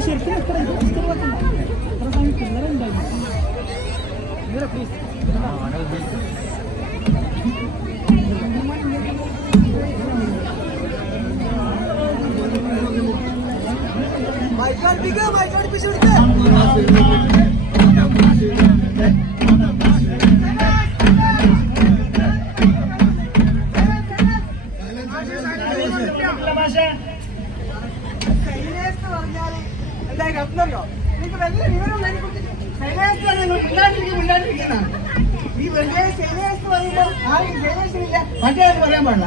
ശരിക്കും എത്ര സമയം പിള്ളേരെ ഉണ്ടായിരുന്നു ഇവരെ പ്ലീസ് ഈ വെറുതെ ശൈലേഷ് പറയുമ്പോൾ ആരും ശൈലേഷിനില്ല. മറ്റേ പറയാൻ പാടില്ല.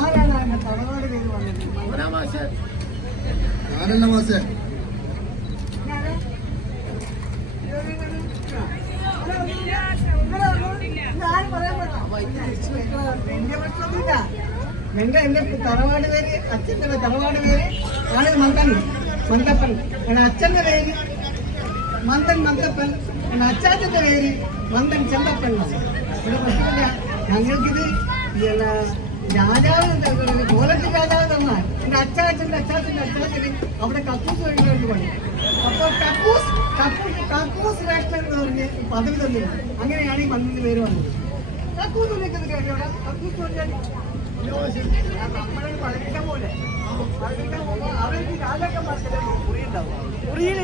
ആരാണ് തടവാട് ഞാനല്ല മാസേ എന്റെ എന്റെ തറവാട് പേര് അച്ഛന്റെ തറവാട് പേര് ആണ് മന്തൻ മന്തപ്പൻ എന്റെ അച്ഛന്റെ പേര് മന്തൻ മന്തപ്പൻ എന്റെ അച്ചാച്ചന്റെ പേര് മന്തൻ ചെന്തപ്പൻ ഞങ്ങൾക്കിത് രാജാവ് കോലത്തിൽ രാജാവ് തന്നാൽ. എന്റെ അച്ചാച്ചന്റെ അച്ചാച്ചന്റെ അച്ചാച്ചന് അവിടെ കക്കൂസ് വേണ്ടി പണി അപ്പോൾ കക്കൂസ് കക്കൂസ് കക്കൂസ് രാഷ്ട്രം എന്ന് പറഞ്ഞ് പദവി തന്നില്ല അങ്ങനെയാണ് ഈ പന്ത്രണ്ട് പേര് വന്നത്. കക്കൂസ് നിൽക്കുന്നത് കേട്ടോ. കക്കൂസ് പറഞ്ഞാൽ നമ്മളെ പഠിക്കാൻ പോലെ. പഠിക്കാൻ പോകുമ്പോൾ അവർക്ക് രാജാക്കന്മാർക്കല്ലേ മുറിയുണ്ടാവും മുറിയിൽ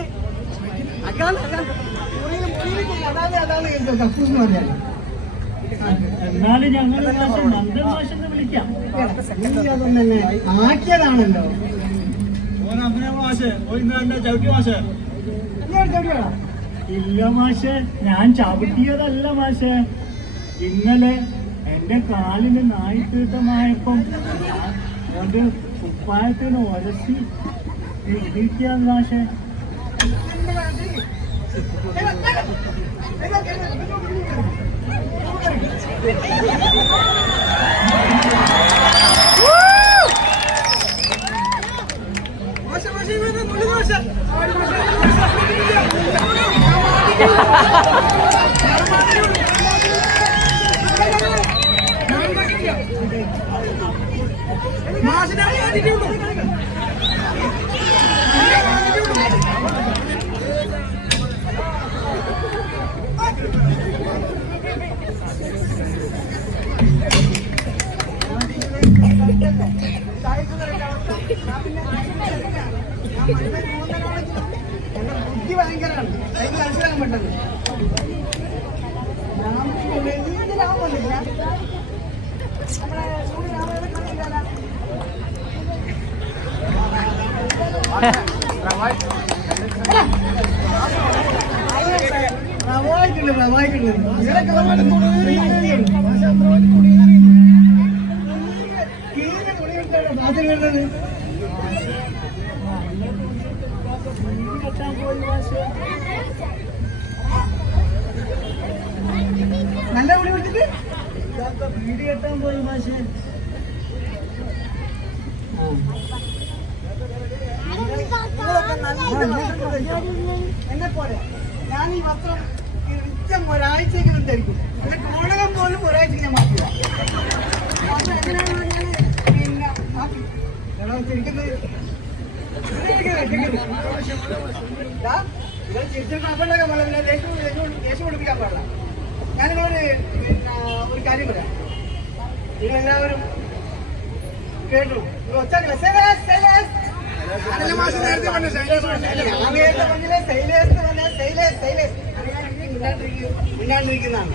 അതാണ് അതാണ്. മുറിയിൽ മുറിയിൽ അതാണ് അതാണ് കക്കൂസ് എന്ന് പറഞ്ഞാൽ എന്നാലും ഞങ്ങൾ നന്ദൻ വിളിക്കാം. തന്നെ ആക്കിയതാണല്ലോ. ഇല്ല മാഷെ ഞാൻ ചവിട്ടിയതല്ല മാഷെ. ഇന്നലെ എന്റെ കാലിന് നായിത്തീട്ടമായപ്പം ഒരു കുപ്പായത്തിന് ഒരസി ഇരിക്കുകയാണ് മാഷെ. ബുദ്ധി ഭയങ്കരമാണ് എനിക്ക് മനസ്സിലാക്കാൻ പറ്റുന്നത് ഞാൻ വലിയ നല്ല വിളി വിളിച്ചിട്ട്? വീട് കെട്ടാൻ പോയി മാഷെ. എന്നെ പോലെ. ഞാൻ ഈ വസ്ത്രം ഉച്ചം ഒരാഴ്ചയെങ്കിലും ധരിക്കും. എന്റെ കോണകം പോലും ഒരാഴ്ച ഞാൻ മാറ്റില്ല. അത് എങ്ങനെയാണെന്ന് പറഞ്ഞാൽ പിന്നെ മാറ്റി. നിങ്ങൾ ചിരിച്ചിട്ട് അപ്പോഴൊക്കെ പാടില്ല ദേഷ്യം ദേഷ്യം ദേഷ്യം പാടില്ല. ഞാൻ നിങ്ങളൊരു പിന്നെ ഒരു കാര്യം പറയാം. നിങ്ങളെല്ലാവരും കേട്ടു. മിണ്ടാണ്ടിരിക്കുന്നതാണ്.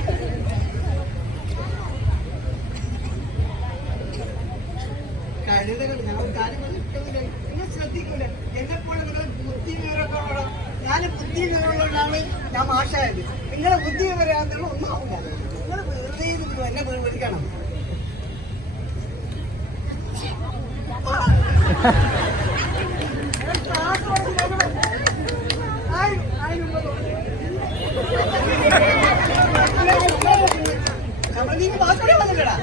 കഴുതകൾ ഞാൻ ഒരു കാര്യം നിങ്ങൾ ശ്രദ്ധിക്കൂല. എന്നെ നിങ്ങൾ ബുദ്ധി ഉള്ള ഞാൻ ബുദ്ധി വിവരമുള്ളതാണ് ഞാൻ മാഷായത് നിങ്ങളെ ബുദ്ധി വിവരാത്തുള്ള ഒന്നും ആവില്ല നിങ്ങൾ വെറുതെ എന്നെ വിളിക്കണം നമ്മൾ നീ മാസപ്പടി വന്നില്ലടാ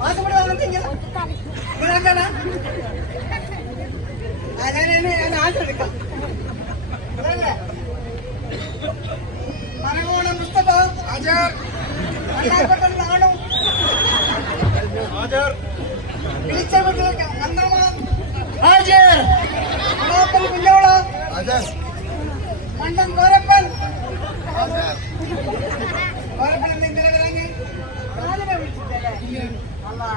മാസപ്പടി വന്നിട്ട് ഇങ്ങനെ ഇതാക്കാനാ? ആ, ഞാൻ എടുക്കാം. മണ്ടൻ കോരപ്പൻ. കോരപ്പൻ എന്താ ഇന്നലെ വരാഞ്ഞ് കാലിനെ വിളിച്ചിട്ടല്ലേ? അല്ലാ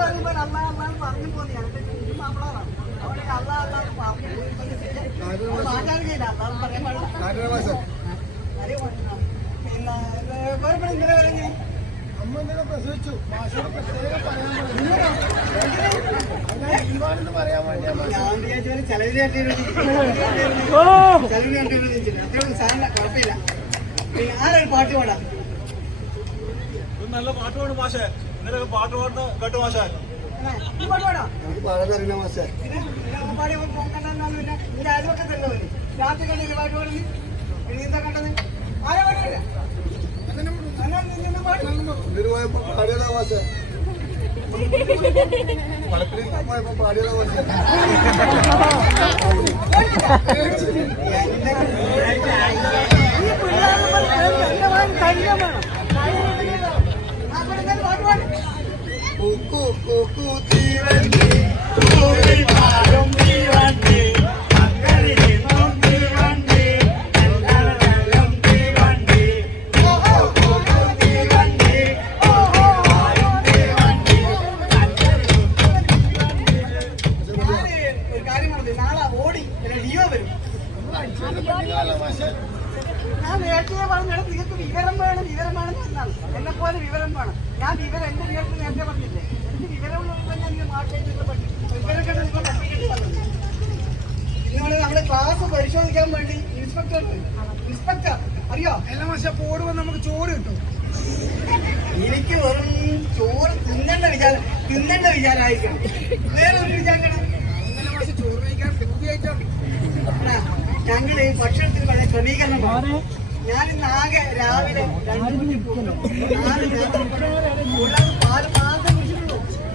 വരുമ്പോൾ അല്ലാ അല്ലാന്ന് പറഞ്ഞു പോന്നി. അവന്റെ കുഞ്ഞു മാപ്പിളാണ് അവിടെ അല്ലാ അല്ലാന്ന് പറഞ്ഞു മാറ്റാൻ അമ്മ എന്തെങ്കിലും പ്രസവിച്ചു മാഷോട് പ്രത്യേകം പറയാൻ പറയാൻ കണ്ടിരുന്നു ഓ ചെലവിന് കണ്ടിരുന്നു അത്രയൊന്നും സാധനം കുഴപ്പമില്ല പിന്നെ ആരൊരു പാട്ട് പാടാം. നല്ല പാട്ട് പാടും. മാഷേ ഇന്നലെ പാട്ട് പാടുന്ന കേട്ടു മാഷേ പാടാൻ അറിയില്ല മാസേ പിന്നെ പിന്നെ പാടി കണ്ടെന്നാന്ന് പിന്നെ അയൽവക്കത്തല്ലോ അവർ രാത്രി കണ്ടില്ല ഇരുപാട് പാടുന്നു പിന്നെ എന്താ കണ്ടത്? ആരാ പാടില്ല എന്നാൽ നിന്നെ വിവരം വേണം. ഞാൻ വിവരം എന്റെ നേരത്തെ നേരത്തെ പറഞ്ഞില്ലേ? എനിക്ക് വിവരമുള്ള ഞാൻ നിങ്ങൾ മാറ്റേണ്ടി വിവരം കേട്ട് നിങ്ങൾ പഠിപ്പിക്കേണ്ടി വന്നത് ഇന്നോട് നമ്മുടെ ക്ലാസ് പരിശോധിക്കാൻ വേണ്ടി ഇൻസ്പെക്ടർ ഇൻസ്പെക്ടർ അറിയോ? എല്ലാ മാസം പോടുമ്പോൾ നമുക്ക് ചോറ് കിട്ടും. എനിക്ക് വെറും ചോറ് തിന്നേണ്ട വിചാരം തിന്നേണ്ട വിചാരമായിരിക്കണം. വേറെ ഒരു വിചാരം പൂർത്തിയായിട്ടാ ഞങ്ങൾ ഭക്ഷണത്തിന് വളരെ ക്രമീകരണം. പാൽ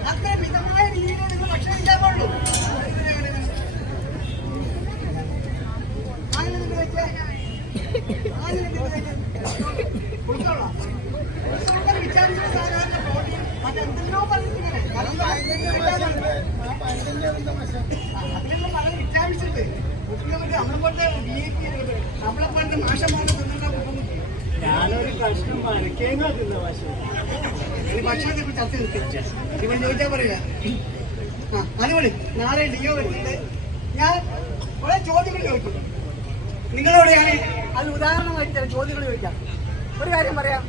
അത്ര അതിലുള്ള പല വിറ്റാമിൻസ് ഉണ്ട് നമ്മളെ പോലത്തെ നമ്മളെ പോലത്തെ മാഷന്മാരെ തിന്നിട്ടാ ബുദ്ധിമുട്ട് ഞാനൊരു പ്രശ്നം വരക്കേങ്ങ തിന്ന ഭക്ഷണത്തെ കുറിച്ച് ചർച്ച നിർത്തിച്ച ഇവൻ ചോദിച്ചാൽ ആ അതുപോലെ നാളെ ഡിയോ വരുന്നുണ്ട്. ഞാൻ കുറെ ചോദ്യങ്ങൾ ചോദിക്കും നിങ്ങളോട് ഞാൻ അത് ഉദാഹരണമായിട്ട് ചോദ്യങ്ങൾ ചോദിക്കാം. ഒരു കാര്യം പറയാം.